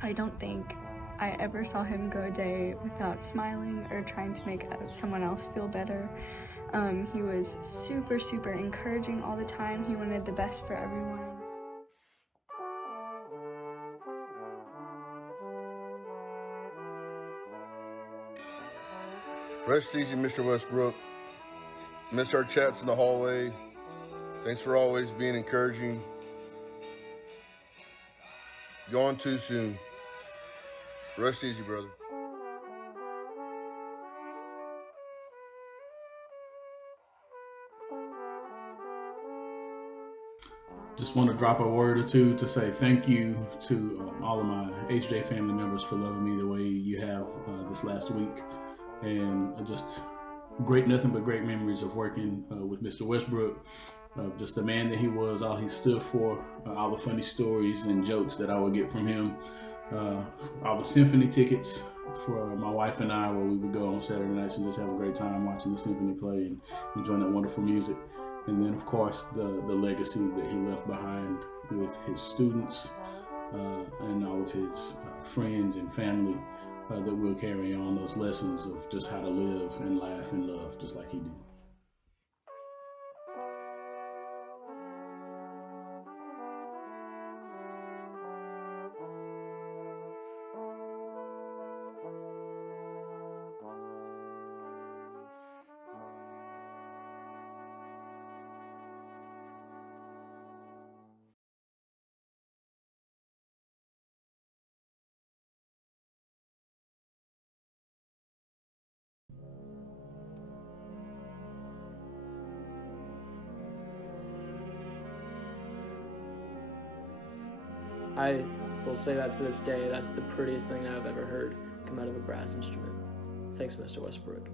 I don't think I ever saw him go a day without smiling or trying to make someone else feel better. He was super, super encouraging all the time. He wanted the best for everyone. Rest easy, Mr. Westbrook. Missed our chats in the hallway. Thanks for always being encouraging. Gone too soon. Rest easy, brother. Just want to drop a word or two to say thank you to all of my HJ family members for loving me the way you have this last week. And just nothing but great memories of working with Mr. Westbrook, just the man that he was, all he stood for, all the funny stories and jokes that I would get from him, all the symphony tickets for my wife and I, where we would go on Saturday nights and just have a great time watching the symphony play and enjoying that wonderful music. And then, of course, the legacy that he left behind with his students and all of his friends and family that we'll carry on those lessons of just how to live and laugh and love just like he did. I will say that to this day, that's the prettiest thing I've ever heard come out of a brass instrument. Thanks, Mr. Westbrook.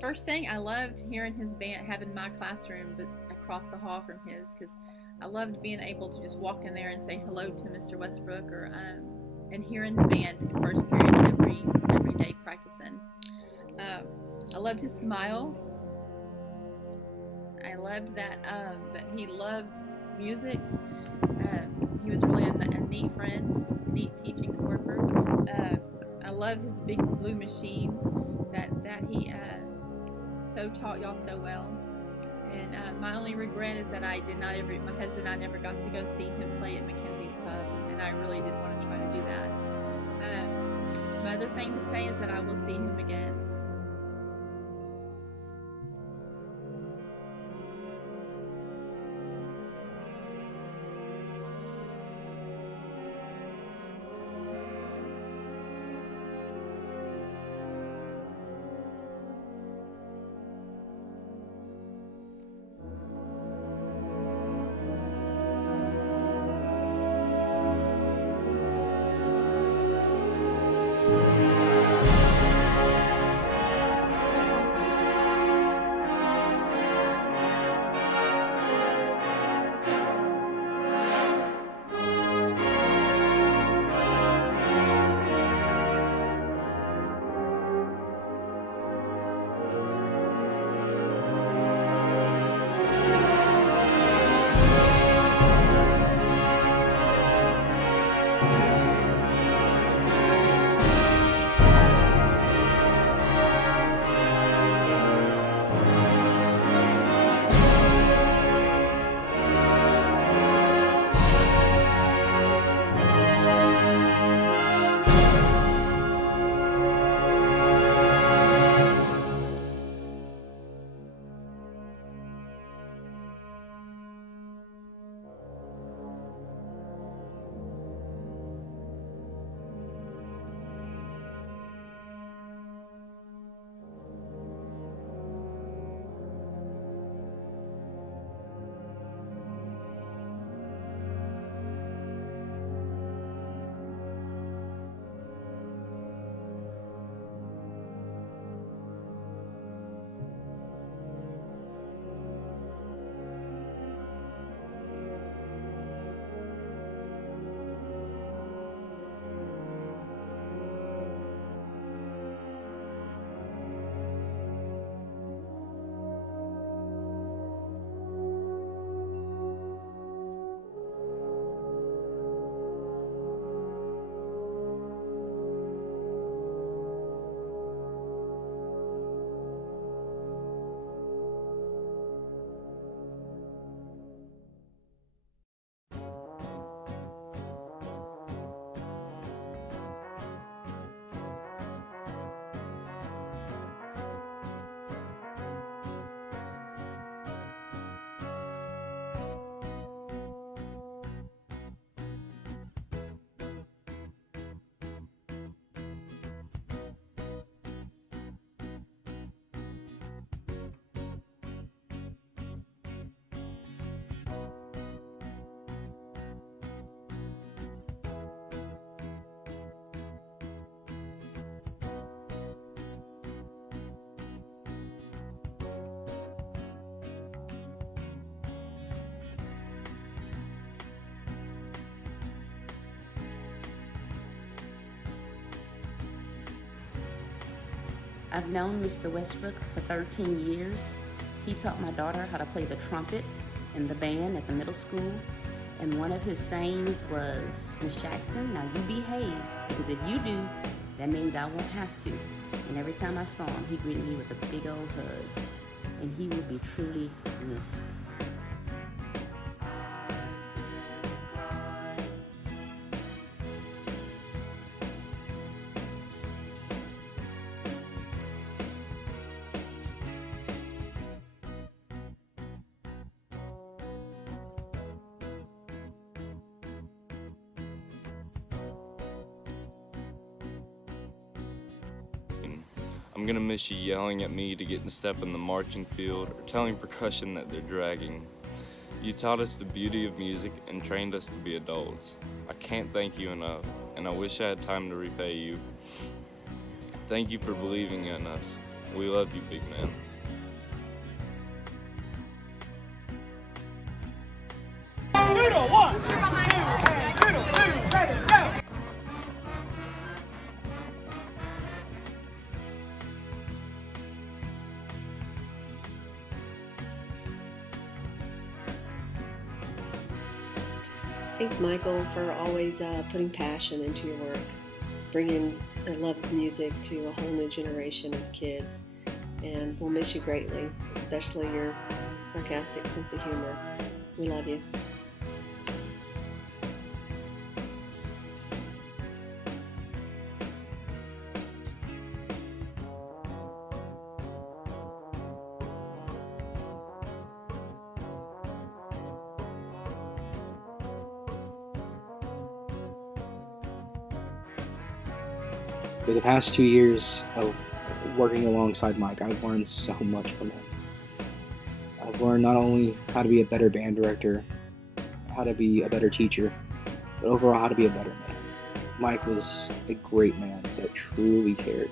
First thing, I loved hearing his band, having my classroom but across the hall from his, because I loved being able to just walk in there and say hello to Mr. Westbrook, or and hearing the band first period every day practicing. I loved his smile. I loved that he loved music. He was really a neat friend, neat teaching coworker. I love his big blue machine that he so taught y'all so well. And my only regret is that my husband and I never got to go see him play at Mackenzie's Pub, and I really did want to try to do that. My other thing to say is that I will see him again. I've known Mr. Westbrook for 13 years. He taught my daughter how to play the trumpet in the band at the middle school. And one of his sayings was, "Miss Jackson, now you behave, because if you do, that means I won't have to." And every time I saw him, he greeted me with a big old hug. And he will be truly missed. I'm gonna miss you yelling at me to get in step in the marching field or telling percussion that they're dragging. You taught us the beauty of music and trained us to be adults. I can't thank you enough, and I wish I had time to repay you. Thank you for believing in us. We love you, big man. Thanks, Michael, for always putting passion into your work, bringing the love of music to a whole new generation of kids. And we'll miss you greatly, especially your sarcastic sense of humor. We love you. For the past 2 years of working alongside Mike, I've learned so much from him. I've learned not only how to be a better band director, how to be a better teacher, but overall how to be a better man. Mike was a great man that truly cared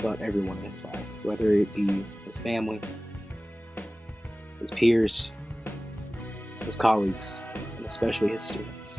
about everyone in his life, whether it be his family, his peers, his colleagues, and especially his students.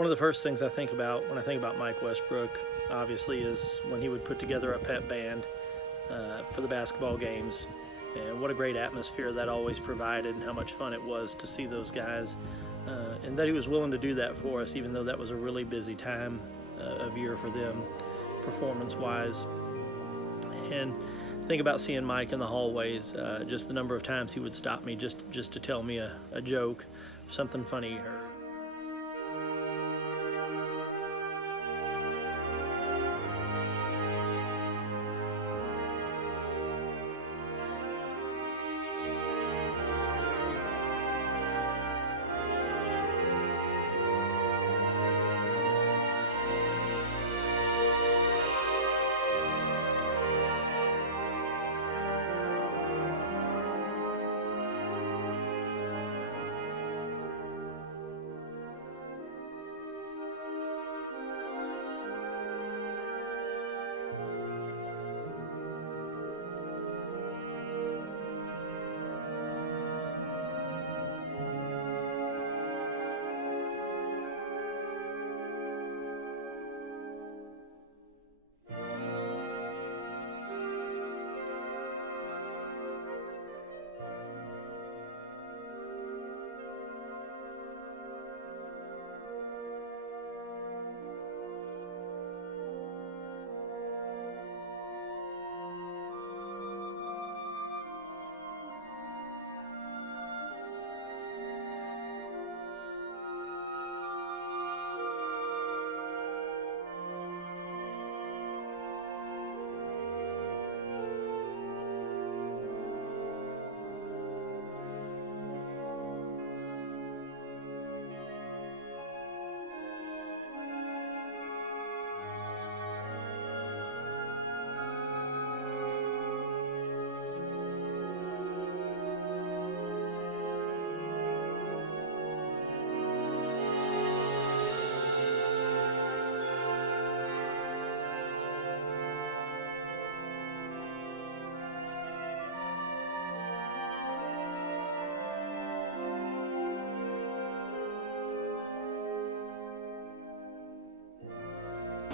One of the first things I think about when I think about Mike Westbrook, obviously, is when he would put together a pep band for the basketball games. And what a great atmosphere that always provided, and how much fun it was to see those guys. And that he was willing to do that for us, even though that was a really busy time of year for them, performance-wise. And think about seeing Mike in the hallways, just the number of times he would stop me just to tell me a joke, something funny he heard.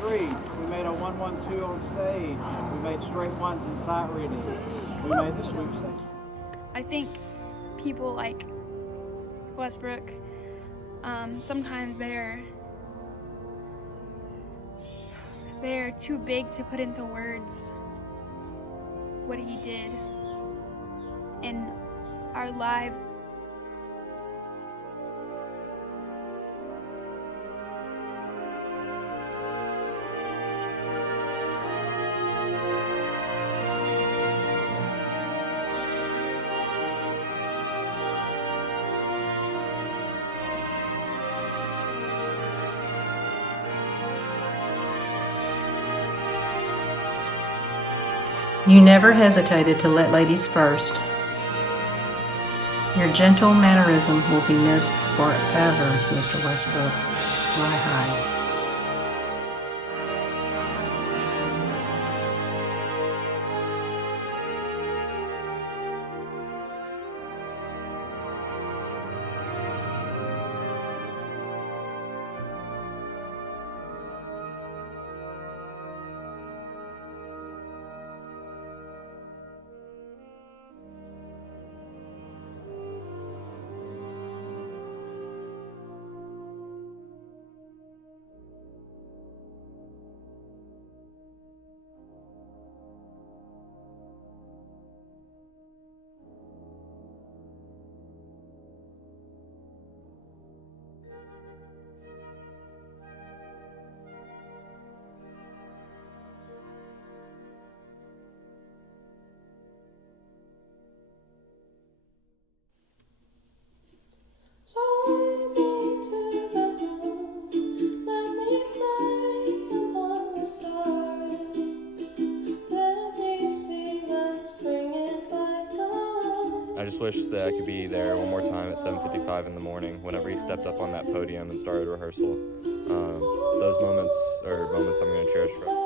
We made a 1-1-2 on stage. We made straight ones in sight reading. We made the sweepstakes. I think people like Westbrook, sometimes they're too big to put into words what he did in our lives. You never hesitated to let ladies first. Your gentle mannerism will be missed forever, Mr. Westbrook. Fly high. I just wish that I could be there one more time at 7:55 in the morning whenever he stepped up on that podium and started rehearsal. Those moments are moments I'm going to cherish forever.